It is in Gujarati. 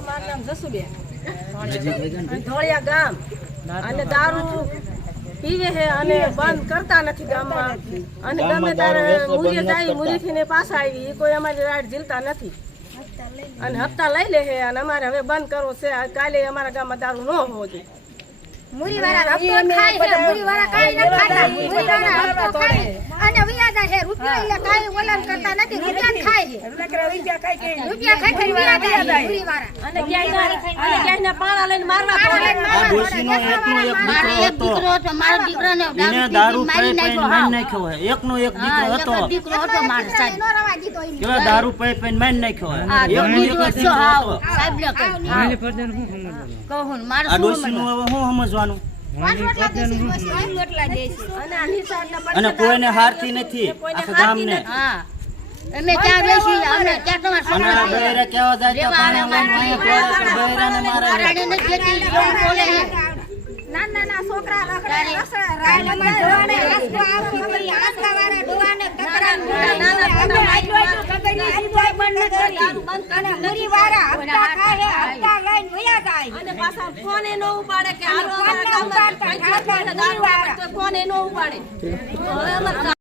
મારું નામ જસુબેન ધોળિયા ગામ અને દારૂ પીવે છે અને બંધ કરતા નથી ગામમાં અને ગમે ત્યારે મુરી જાય મુરીથી ને પાછા આવી એ કોઈ અમારી રાઈડ ઝીલતા નથી અને હપ્તા લઈ લે છે અને અમારે હવે બંધ કરવો છે કાલે અમારા ગામમાં દારૂ ન હોવો જોઈએ મુરીવાળા હપ્તો ખાય છે મુરીવાળા કાઈ ન ખાતા મુરીવાળા હપ્તો ખાય અને વ્યાજ છે રૂપિયા એટલે કાઈ ઓલામ કરતા નથી રૂપિયા ખાય છે રૂપિયા ખાય વ્યાજ મુરીવાળા અને ક્યાંયના પાણા લઈને મારવા પડે આ ડોશીનો એકનો એક દીકરો હતો મારો દીકરાને એને દારૂ પી પીને મારી નાખ્યો હે એકનો એક દીકરો હતો દીકરો હતો મારો સાહેબ કેવા દારૂ પી પીને મારી નાખ્યો હે એકનો એક જ દીકરો હતો સાહેબ ને કહું મારો આ ડોશીનું હવે શું સમજવાનું અને કોઈને હારતી નથી આખા ગામને હા અમે ત્યાં બેસી અમે ત્યાં તમારા અને બહેરા કેવા જાય તો પાણી લઈને બહેરાને મારે નાના છોકરા રખડે રાયમાં ડોવાને રસ્તો આવતી કરી આસ્કાવાળા ડોવાને કકરા અને મુરીવાળા હપ્તા ખાય હપ્તા લઈને વયા જાય અને પાછા ફોને ન ઉપાડે કે હાલો અમારા ગામમાં ફોને ન ઉપાડે તો હવે અમારે